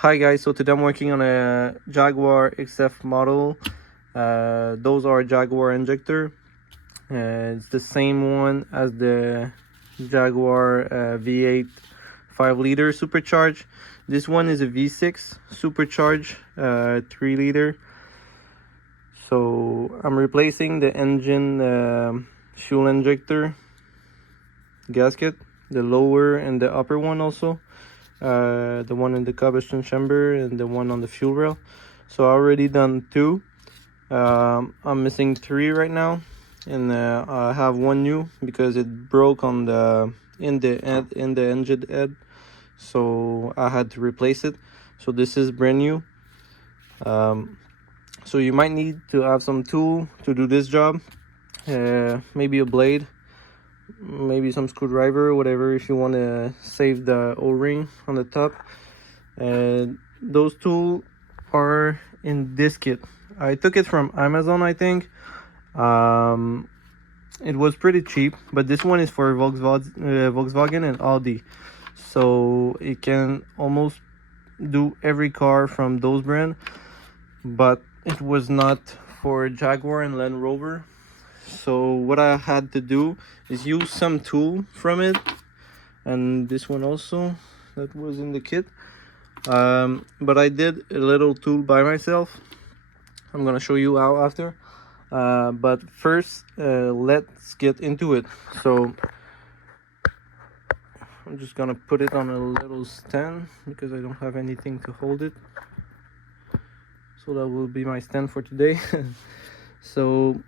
Hi guys, so today I'm working on a Jaguar XF model. Those are Jaguar Injector. It's the same one as the Jaguar V8 5-liter Supercharged. This one is a V6 Supercharged 3-liter. So I'm replacing the engine fuel injector gasket, the lower and the upper one also. The one in the combustion chamber and the one on the fuel rail. So I already done two. I'm missing three right now, and I have one new because it broke on the in the engine head, so I had to replace it. So this is brand new. So you might need to have some tool to do this job, maybe a blade, maybe some screwdriver, whatever, if you want to save the o-ring on the top. And those tools are in this kit. I took it from Amazon, I think. It was pretty cheap, but this one is for Volkswagen and Audi, so it can almost do every car from those brand, but it was not for Jaguar and Land Rover. So what I had to do is use some tool from it, and this one also that was in the kit. But I did a little tool by myself. I'm gonna show you how after. But first, let's get into it. So I'm just gonna put it on a little stand because I don't have anything to hold it. So that will be my stand for today. So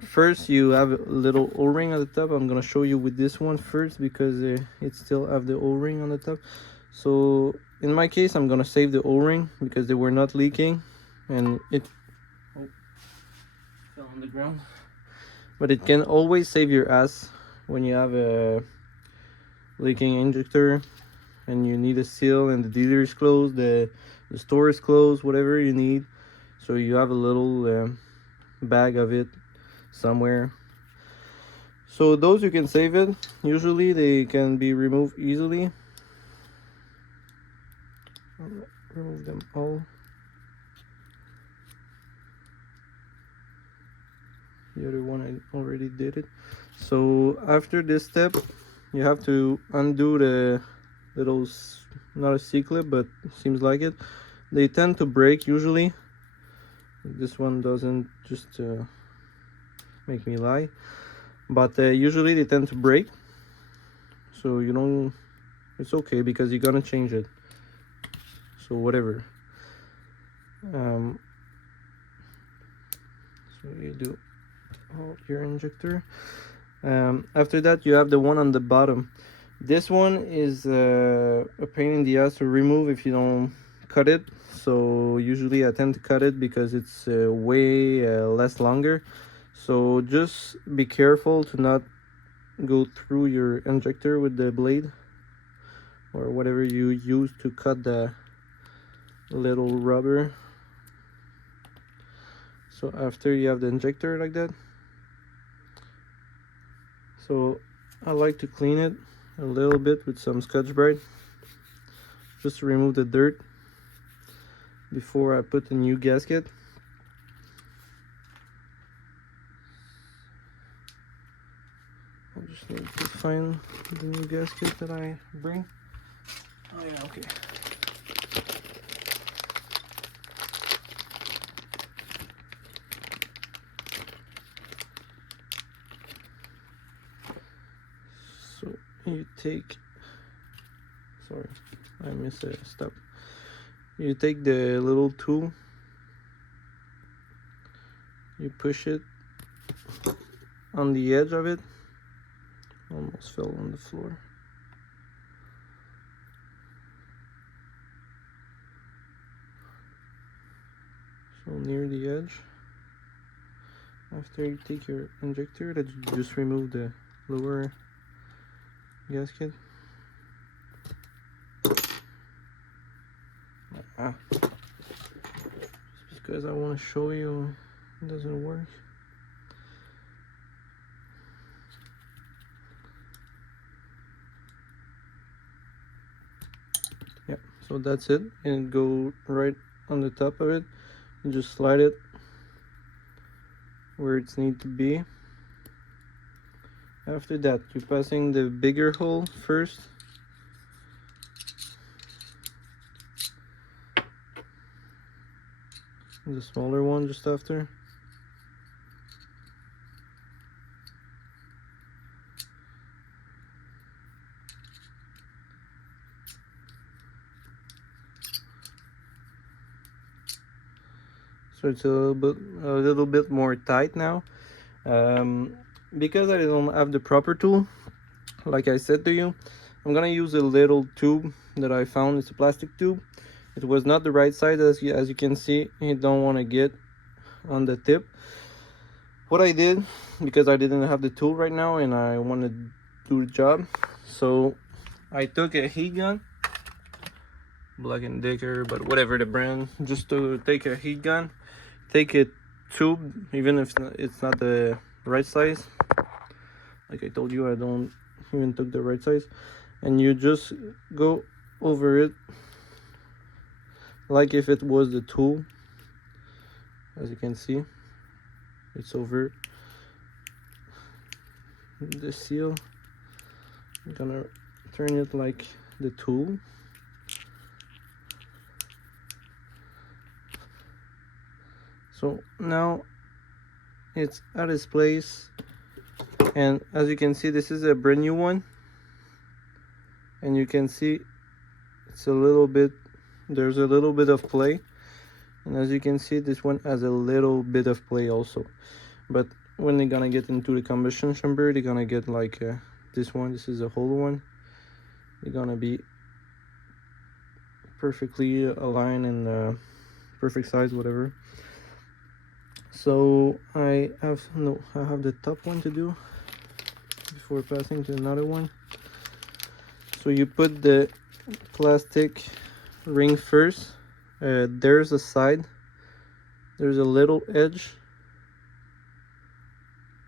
first you have a little o-ring at the top. I'm gonna show you with this one first because it still have the o-ring on the top. So in my case, I'm gonna save the o-ring because they were not leaking, and it fell on the ground. But it can always save your ass when you have a leaking injector and you need a seal and the dealer is closed, the store is closed, whatever you need. So you have a little bag of it somewhere. So those you can save it. Usually they can be removed easily. I'll remove them all. The other one I already did it. So after this step, you have to undo the little, not a C-clip, but seems like it. They tend to break usually. This one doesn't, just make me lie, but usually they tend to break. So you don't, it's okay because you're gonna change it. So whatever. So you do all your injector. After that, you have the one on the bottom. This one is a pain in the ass to remove if you don't cut it. So usually I tend to cut it because it's way less longer. So just be careful to not go through your injector with the blade or whatever you use to cut the little rubber. So after you have the injector like that, so I like to clean it a little bit with some Scotch-Brite just to remove the dirt before I put the new gasket. I just need to find the new gasket that I bring. Oh yeah, okay. So you take, sorry, I missed a step. You take the little tool, you push it on the edge of it. Almost fell on the floor. So near the edge. After you take your injector, let's just remove the lower gasket. Just because I want to show you it doesn't work. Yep, So that's it, and go right on the top of it. You just slide it where it's need to be. After that, you're passing the bigger hole first. The smaller one just after. So it's a little bit more tight now. Because I don't have the proper tool, like I said to you, I'm gonna use a little tube that I found. It's a plastic tube. It was not the right size, as you can see. You don't want to get on the tip. What I did, because I didn't have the tool right now and I want to do the job, so I took a heat gun, Black & Decker, but whatever the brand, just to take a heat gun, take a tube, even if it's not the right size. Like I told you, I don't even took the right size, and you just go over it like if it was the tool. As you can see, it's over the seal. I'm gonna turn it like the tool. So now it's at its place, and as you can see, this is a brand new one, and you can see it's a little bit, there's a little bit of play, and as you can see, this one has a little bit of play also. But when they're gonna get into the combustion chamber, they're gonna get like this one. This is a whole one. They're gonna be perfectly aligned and perfect size, whatever. So I have the top one to do before passing to another one. So you put the plastic ring first. There's a side, there's a little edge.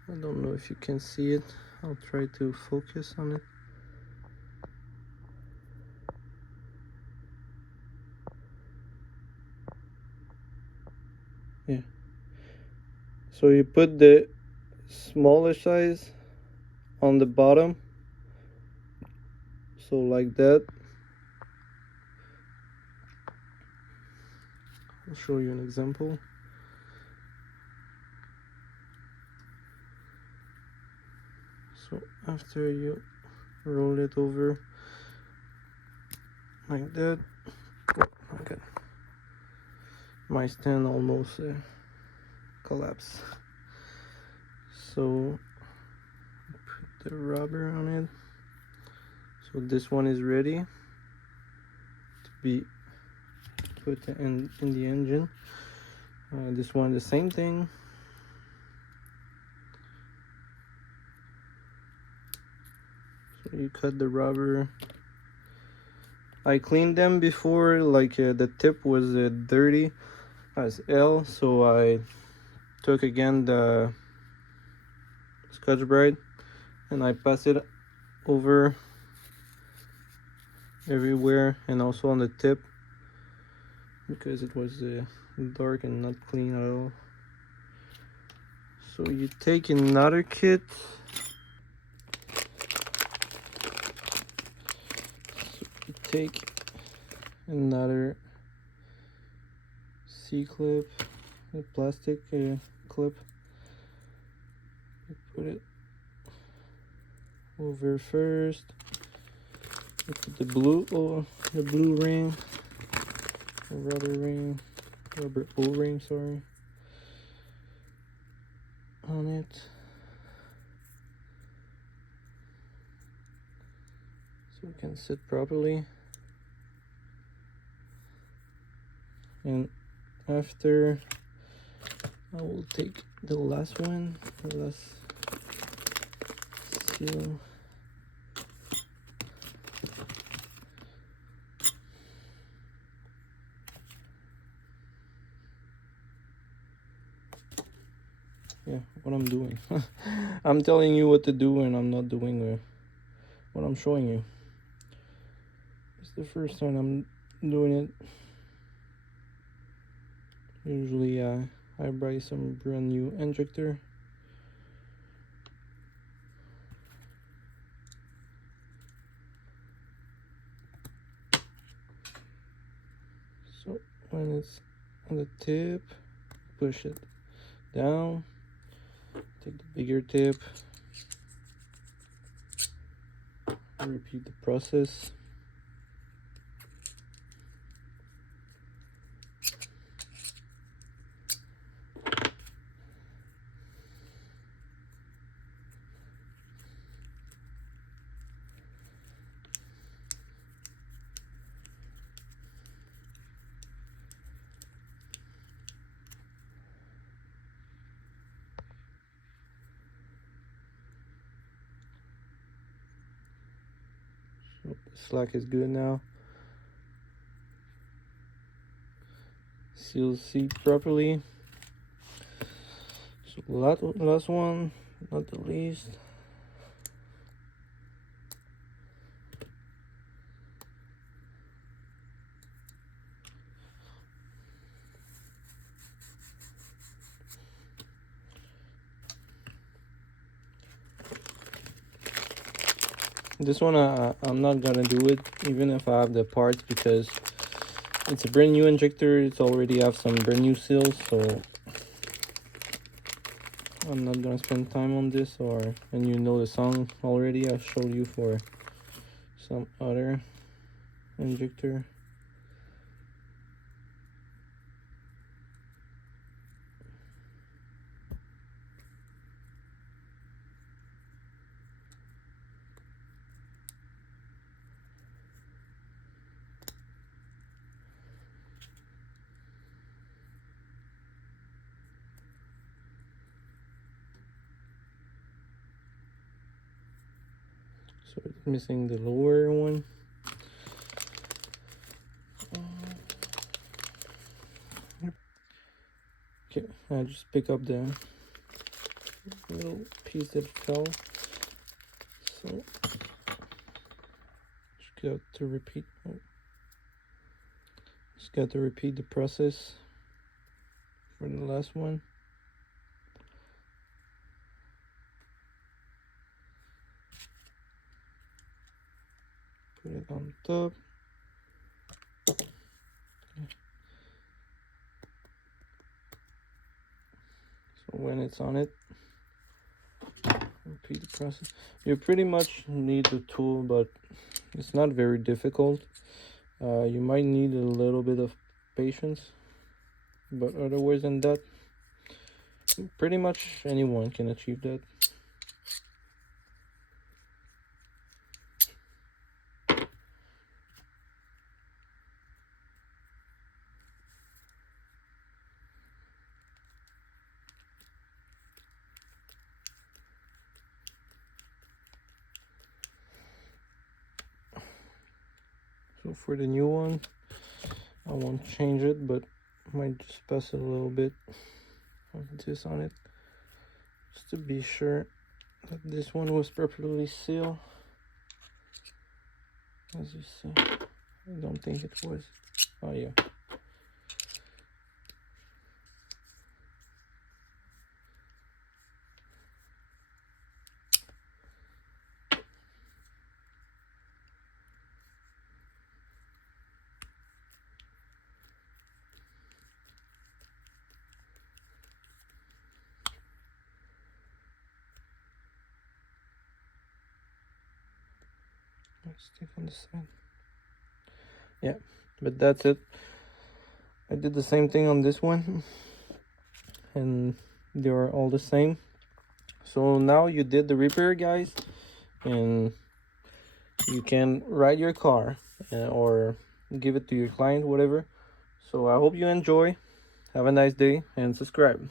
I don't know if you can see it. I'll try to focus on it. Yeah. So you put the smaller size on the bottom, so like that. I'll show you an example. So after you roll it over like that, oh my god, my stand almost collapsed. So put the rubber on it. So this one is ready to be put in the engine. This one the same thing. So you cut the rubber. I cleaned them before, like the tip was dirty as hell, so I took again the Scotch Brite and I passed it over everywhere and also on the tip, because it was dark and not clean at all. So you take another kit. So you take another C-clip, a plastic clip. You put it over first. You put the blue ring, the rubber O-ring, sorry, on it. So it can sit properly. And after, I will take the last one, the last seal. Yeah, what I'm doing. I'm telling you what to do and I'm not doing what I'm showing you. It's the first time I'm doing it. Usually I buy some brand new injector. So when it's on the tip, push it down, take the bigger tip, repeat the process. So the slack is good now. Seal seat properly. So last one, not the least. This one I'm not gonna do it even if I have the parts, because it's a brand new injector. It's already have some brand new seals, so I'm not gonna spend time on this. And you know the song already. I showed you for some other injector. So it's missing the lower one. Okay, I just pick up the little piece that fell. So just got to repeat the process for the last one. Put it on top. So when it's on it, repeat the process. You pretty much need the tool, but it's not very difficult. You might need a little bit of patience, but otherwise than that, pretty much anyone can achieve that. So for the new one, I won't change it, but I might just pass a little bit of this on it, just to be sure that this one was properly sealed. As you see, I don't think it was. Oh yeah. Let's stick on the side. Yeah, but that's it. I did the same thing on this one, and they are all the same. So now you did the repair, guys, and you can ride your car or give it to your client, whatever. So I hope you enjoy. Have a nice day and subscribe.